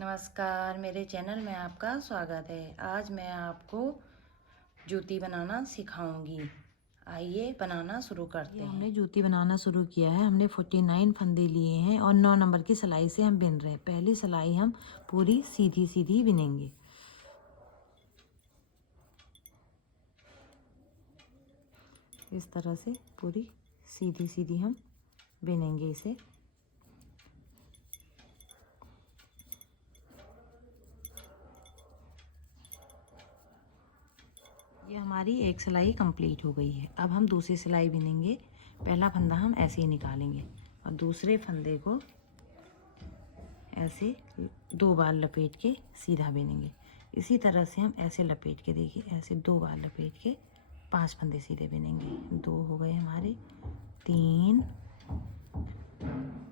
नमस्कार, मेरे चैनल में आपका स्वागत है। आज मैं आपको जूती बनाना सिखाऊंगी। आइए बनाना शुरू करते हैं। हमने जूती बनाना शुरू किया है। हमने 49 फंदे लिए हैं और 9 नंबर की सिलाई से हम बिन रहे हैं। पहली सिलाई हम पूरी सीधी सीधी बिनेंगे। इस तरह से पूरी सीधी सीधी हम बिनेंगे इसे। ये हमारी एक सिलाई कंप्लीट हो गई है। अब हम दूसरी सिलाई बिनेंगे। पहला फंदा हम ऐसे ही निकालेंगे और दूसरे फंदे को ऐसे 2 बार लपेट के सीधा बिनेंगे। इसी तरह से हम ऐसे लपेट के, देखिए ऐसे 2 बार लपेट के 5 फंदे सीधे बिनेंगे। 2 हो गए हमारे, 3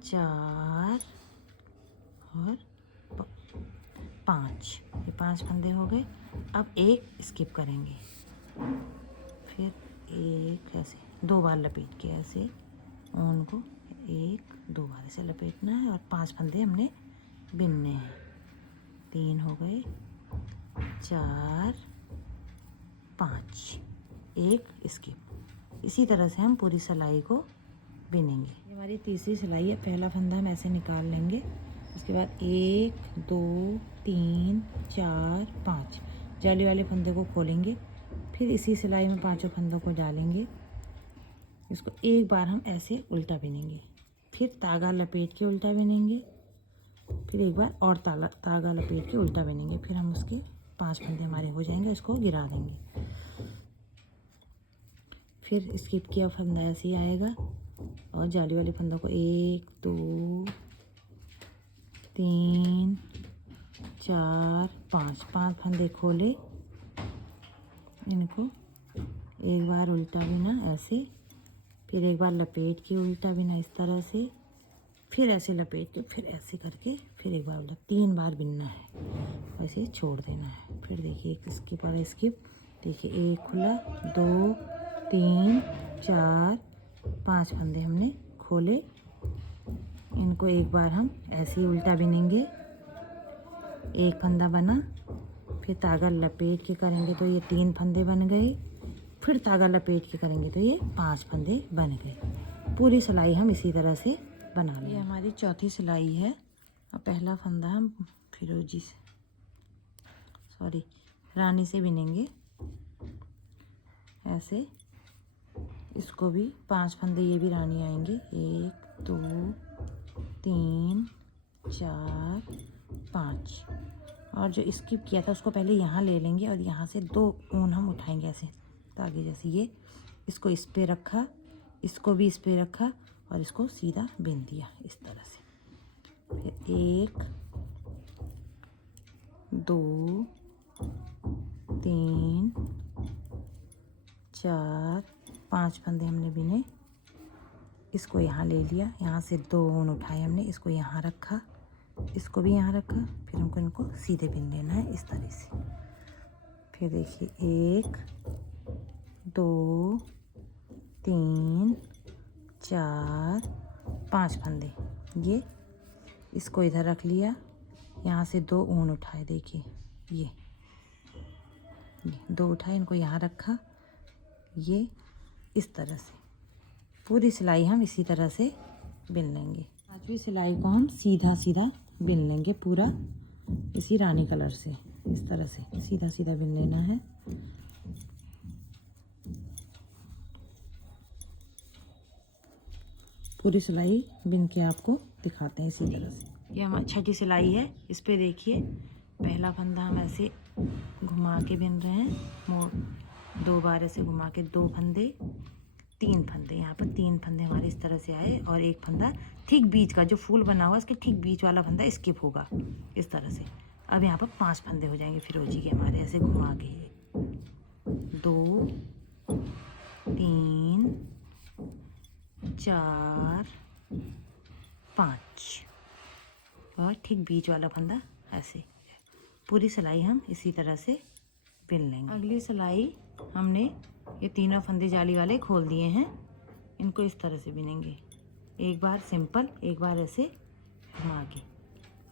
4 और 5। ये 5 फंदे हो गए। अब एक स्किप करेंगे, फिर एक ऐसे 2 बार लपेट के ऐसे ऊन को 1 2 बार ऐसे लपेटना है और 5 फंदे हमने बिनने हैं। 3 हो गए, 4 5, एक स्किप। इसी तरह से हम पूरी सिलाई को बिनेंगे। ये हमारी तीसरी सिलाई है। पहला फंदा हम ऐसे निकाल लेंगे। उसके बाद 1 2 3 4 5 जाली वाले फंदे को खोलेंगे। फिर इसी सिलाई में 5 फंदों को डालेंगे। इसको एक बार हम ऐसे उल्टा बिनेंगे, फिर तागा लपेट के उल्टा बिनेंगे, फिर एक बार और तागा लपेट के उल्टा बिनेंगे। फिर हम उसके 5 फंदे हमारे हो जाएंगे। उसको गिरा देंगे। फिर स्किप किया फंदा ऐसे ही आएगा और जाली वाले फंदों को 1 2 3 4 5 फंदे खोले। इनको एक बार उल्टा बिना ऐसे, फिर एक बार लपेट के उल्टा बिना इस तरह से, फिर ऐसे लपेट के, फिर ऐसे करके, फिर एक बार उल्टा। 3 बार बिनना है, ऐसे छोड़ देना है। फिर देखिए एक स्किप और स्किप। देखिए एक खुला, 2 3 4 5 फंदे हमने खोले। इनको एक बार हम ऐसे ही उल्टा बिनेंगे। एक फंदा बना, फिर तागा लपेट के करेंगे तो ये 3 फंदे बन गए। फिर तागा लपेट के करेंगे तो ये 5 फंदे बन गए। पूरी सिलाई हम इसी तरह से बना लेंगे। ये हमारी चौथी सिलाई है और पहला फंदा हम फिरोजी से, रानी से बिनेंगे ऐसे। इसको भी 5 फंदे, ये भी रानी आएंगे। 1 2 3 4 5। और जो स्किप किया था उसको पहले यहाँ ले लेंगे और यहाँ से 2 ऊन हम उठाएंगे ऐसे तागे जैसे। ये इसको इस पे रखा, इसको भी इस पे रखा और इसको सीधा बिन दिया इस तरह से। फिर 1 2 3 4 5 फंदे हमने बिने। इसको यहाँ ले लिया, यहाँ से 2 ऊन उठाए हमने, इसको यहाँ रखा, इसको भी यहाँ रखा। फिर हमको इनको सीधे बिन लेना है इस तरह से। फिर देखिए 1 2 3 4 5 फंदे। ये इसको इधर रख लिया, यहाँ से 2 ऊन उठाए। देखिए ये 2 उठाए, इनको यहाँ रखा। ये इस तरह से पूरी सिलाई हम इसी तरह से बिन लेंगे। 5वीं सिलाई को हम सीधा सीधा बिन लेंगे पूरा इसी रानी कलर से। इस तरह से सीधा सीधा बिन लेना है। पूरी सिलाई बिन के आपको दिखाते हैं इसी तरह से। ये हमारी छठी सिलाई है। इस पे देखिए पहला फंदा हम ऐसे घुमा के बिन रहे हैं। 2 बार ऐसे घुमा के 2 फंदे, 3 फंदे। यहाँ पर 3 फंदे हमारे इस तरह से आए और एक फंदा ठीक बीच का जो फूल बना हुआ है इसके ठीक बीच वाला फंदा स्किप होगा इस तरह से। अब यहाँ पर 5 फंदे हो जाएंगे फिरोजी के हमारे ऐसे घुमा के। 2 3 4 5 और ठीक बीच वाला फंदा ऐसे। पूरी सिलाई हम इसी तरह से बिन लेंगे। अगली सिलाई हमने ये तीनों फंदे जाली वाले खोल दिए हैं। इनको इस तरह से बिनेंगे, एक बार सिंपल, एक बार ऐसे घुमा के।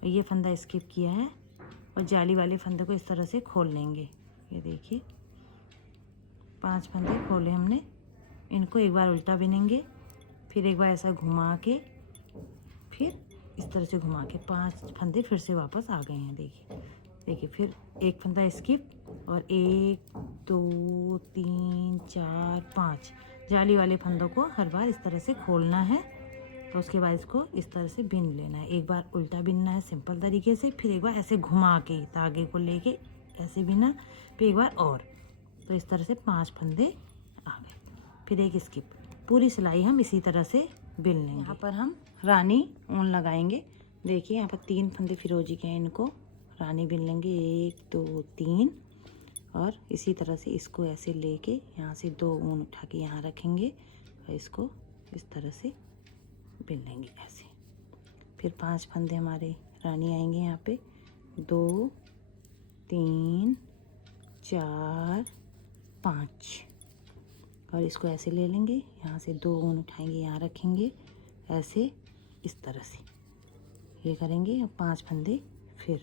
ये फंदा स्किप किया है और जाली वाले फंदे को इस तरह से खोल लेंगे। ये देखिए 5 फंदे खोले हमने। इनको एक बार उल्टा बिनेंगे, फिर एक बार ऐसा घुमा के, फिर इस तरह से घुमा के 5 फंदे फिर से वापस आ गए हैं। देखिए फिर एक फंदा स्किप और 1 2 3 4 5 जाली वाले फंदों को हर बार इस तरह से खोलना है। तो उसके बाद इसको इस तरह से बिन लेना है। एक बार उल्टा बिनना है सिंपल तरीके से, फिर एक बार ऐसे घुमा के धागे को लेके ऐसे बिना, फिर एक बार और। तो इस तरह से 5 फंदे आ गए, फिर एक स्किप। पूरी सिलाई हम इसी तरह से बिन लेंगे। यहाँ पर हम रानी ऊन लगाएंगे। देखिए यहाँ पर 3 फंदे फिरोजी के हैं, इनको रानी बिन लेंगे 1 2 3 और इसी तरह से इसको ऐसे लेके यहाँ से 2 ऊन उठा के यहाँ रखेंगे और इसको इस तरह से बिन लेंगे ऐसे। फिर 5 फंदे हमारे रानी आएंगे यहाँ पे 2 3 4 5 और इसको ऐसे ले लेंगे, यहाँ से 2 ऊन उठाएंगे यहाँ रखेंगे ऐसे इस तरह से ये करेंगे और 5 फंदे फिर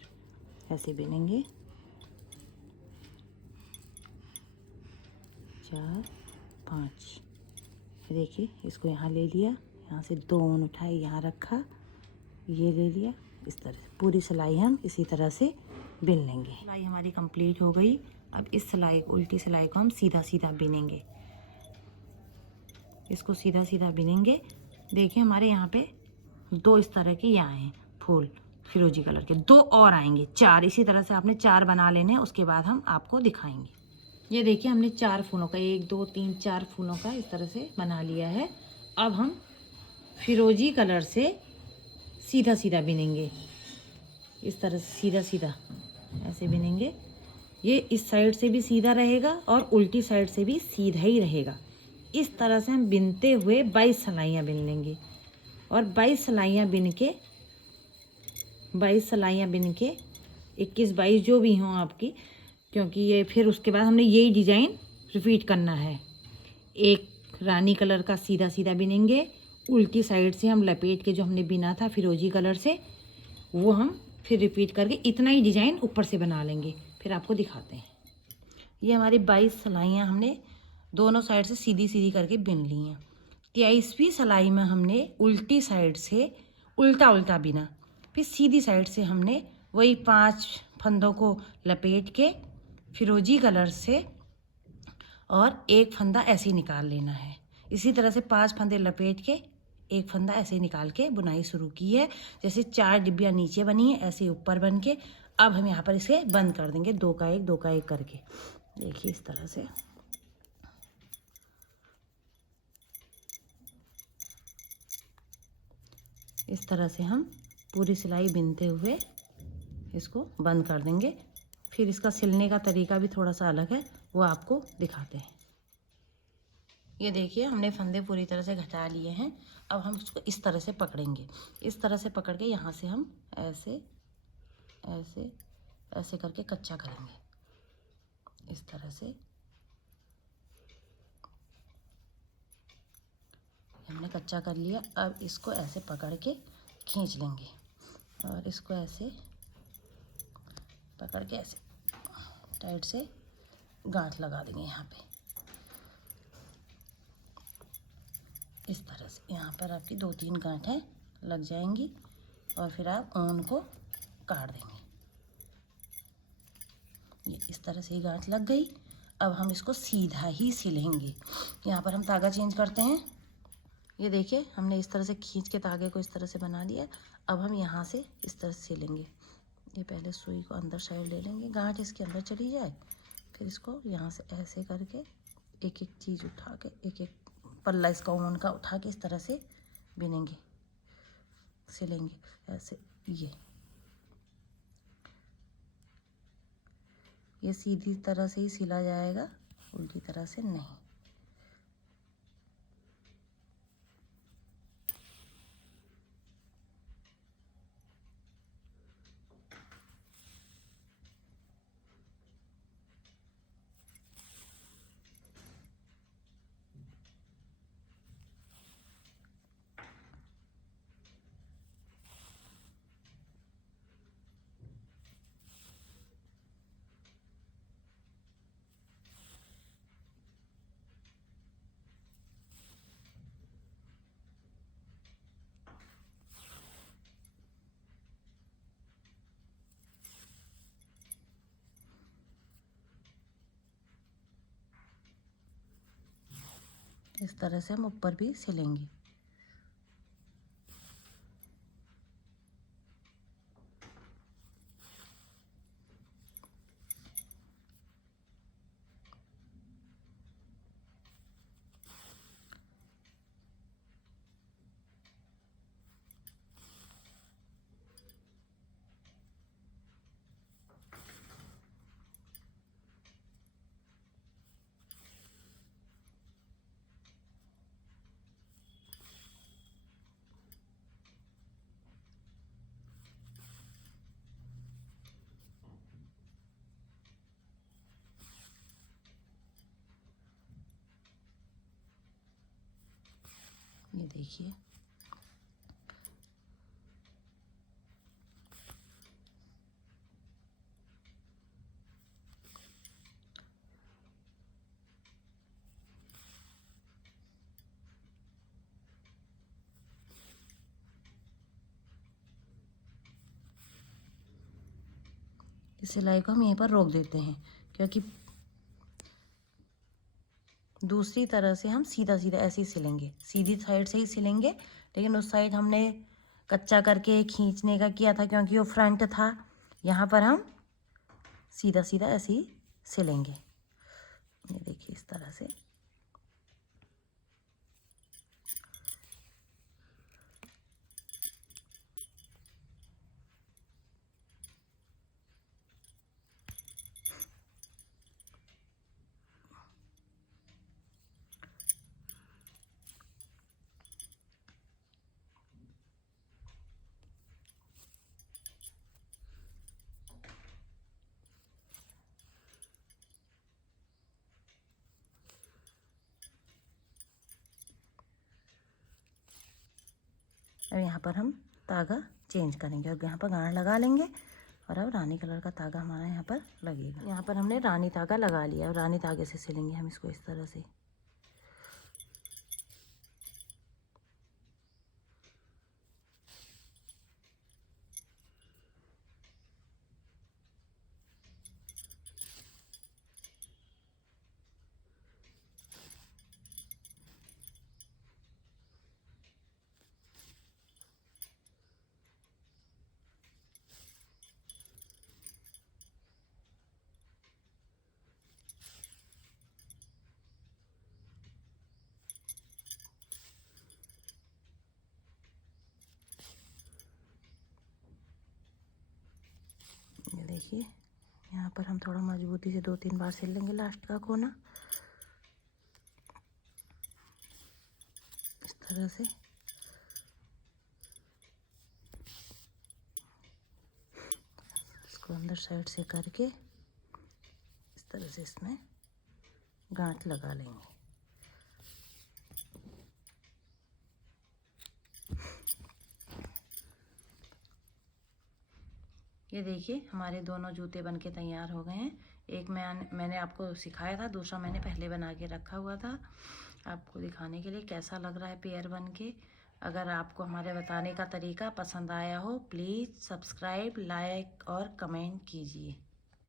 ऐसे बिनेंगे 4 5। देखिए इसको यहाँ ले लिया, यहाँ से 2 ऊन उठाए यहाँ रखा, ये ले लिया। इस तरह से पूरी सिलाई हम इसी तरह से बिन लेंगे। सिलाई हमारी कंप्लीट हो गई। अब इस सिलाई उल्टी सिलाई को हम सीधा सीधा बिनेंगे। इसको सीधा सीधा बिनेंगे। देखिए हमारे यहाँ पे 2 इस तरह के यहाँ हैं फूल फिरोजी कलर के, 2 और आएंगे 4। इसी तरह से आपने 4 बना लेने हैं, उसके बाद हम आपको दिखाएंगे। ये देखिए हमने 4 फूलों का 1 2 3 4 फूलों का इस तरह से बना लिया है। अब हम फिरोजी कलर से सीधा सीधा बिनेंगे, इस तरह से सीधा सीधा ऐसे बिनेंगे। ये इस साइड से भी सीधा रहेगा और उल्टी साइड से भी सीधा ही रहेगा। इस तरह से हम बिनते हुए 22 सिलाइयाँ बिन लेंगे और 22 सिलाइयाँ बिन के 21 22 जो भी हों आपकी, क्योंकि ये फिर उसके बाद हमने यही डिज़ाइन रिपीट करना है। एक रानी कलर का सीधा सीधा बिनेंगे, उल्टी साइड से हम लपेट के जो हमने बिना था फिरोजी कलर से वो हम फिर रिपीट करके इतना ही डिज़ाइन ऊपर से बना लेंगे। फिर आपको दिखाते हैं। ये हमारी 22 सिलाइयाँ हमने दोनों साइड से सीधी सीधी करके बिन ली हैं। 23वीं सिलाई में हमने उल्टी साइड से उल्टा उल्टा बिना, फिर सीधी साइड से हमने वही 5 फंदों को लपेट के फिरोजी कलर से और एक फंदा ऐसे ही निकाल लेना है। इसी तरह से 5 फंदे लपेट के एक फंदा ऐसे निकाल के बुनाई शुरू की है। जैसे 4 डिब्बियाँ नीचे बनी है ऐसे ऊपर बन के। अब हम यहाँ पर इसे बंद कर देंगे 2 का 1 करके। देखिए इस तरह से इस तरह से हम पूरी सिलाई बिनते हुए इसको बंद कर देंगे। फिर इसका सिलने का तरीका भी थोड़ा सा अलग है, वो आपको दिखाते हैं। ये देखिए हमने फंदे पूरी तरह से घटा लिए हैं। अब हम इसको इस तरह से पकड़ेंगे, इस तरह से पकड़ के यहाँ से हम ऐसे ऐसे ऐसे करके कच्चा करेंगे। इस तरह से हमने कच्चा कर लिया। अब इसको ऐसे पकड़ के खींच लेंगे और इसको ऐसे पकड़ के ऐसे टाइट से गांठ लगा देंगे यहाँ पे। इस तरह से यहाँ पर आपकी 2-3 गांठें लग जाएंगी और फिर आप ऊन को काट देंगे। ये इस तरह से ही गांठ लग गई। अब हम इसको सीधा ही सिलेंगे। यहाँ पर हम धागा चेंज करते हैं। ये देखिए हमने इस तरह से खींच के धागे को इस तरह से बना लिया। अब हम यहाँ से इस तरह से सिलेंगे। ये पहले सुई को अंदर साइड ले लेंगे, गांठ इसके अंदर चली जाए। फिर इसको यहाँ से ऐसे करके एक एक चीज़ उठा के एक एक पल्ला इसका ऊन का उठा के इस तरह से बिनेंगे, सिलेंगे ऐसे। ये सीधी तरह से ही सिला जाएगा, उल्टी तरह से नहीं। इस तरह से हम ऊपर भी सिलेंगे। ये देखिए, इस सिलाई को हम यहीं पर रोक देते हैं, क्योंकि दूसरी तरह से हम सीधा सीधा ऐसे ही सिलेंगे, सीधी साइड से ही सिलेंगे। लेकिन उस साइड हमने कच्चा करके खींचने का किया था, क्योंकि वो फ्रंट था। यहाँ पर हम सीधा सीधा ऐसे ही सिलेंगे। ये देखिए इस तरह से। अब यहाँ पर हम धागा चेंज करेंगे और यहाँ पर गांठ लगा लेंगे। और अब रानी कलर का धागा हमारा यहाँ पर लगेगा। यहाँ पर हमने रानी धागा लगा लिया और रानी धागे से सिलेंगे हम इसको इस तरह से। ये देखिए, यहाँ पर हम थोड़ा मजबूती से 2-3 बार सिल लेंगे लास्ट का कोना इस तरह से। इसको अंदर साइड से करके इस तरह से इसमें गांठ लगा लेंगे। ये देखिए, हमारे दोनों जूते बनके तैयार हो गए हैं। एक मैंने आपको सिखाया था, दूसरा मैंने पहले बना के रखा हुआ था आपको दिखाने के लिए कैसा लग रहा है पेयर बनके। अगर आपको हमारे बताने का तरीका पसंद आया हो, प्लीज़ सब्सक्राइब, लाइक और कमेंट कीजिए।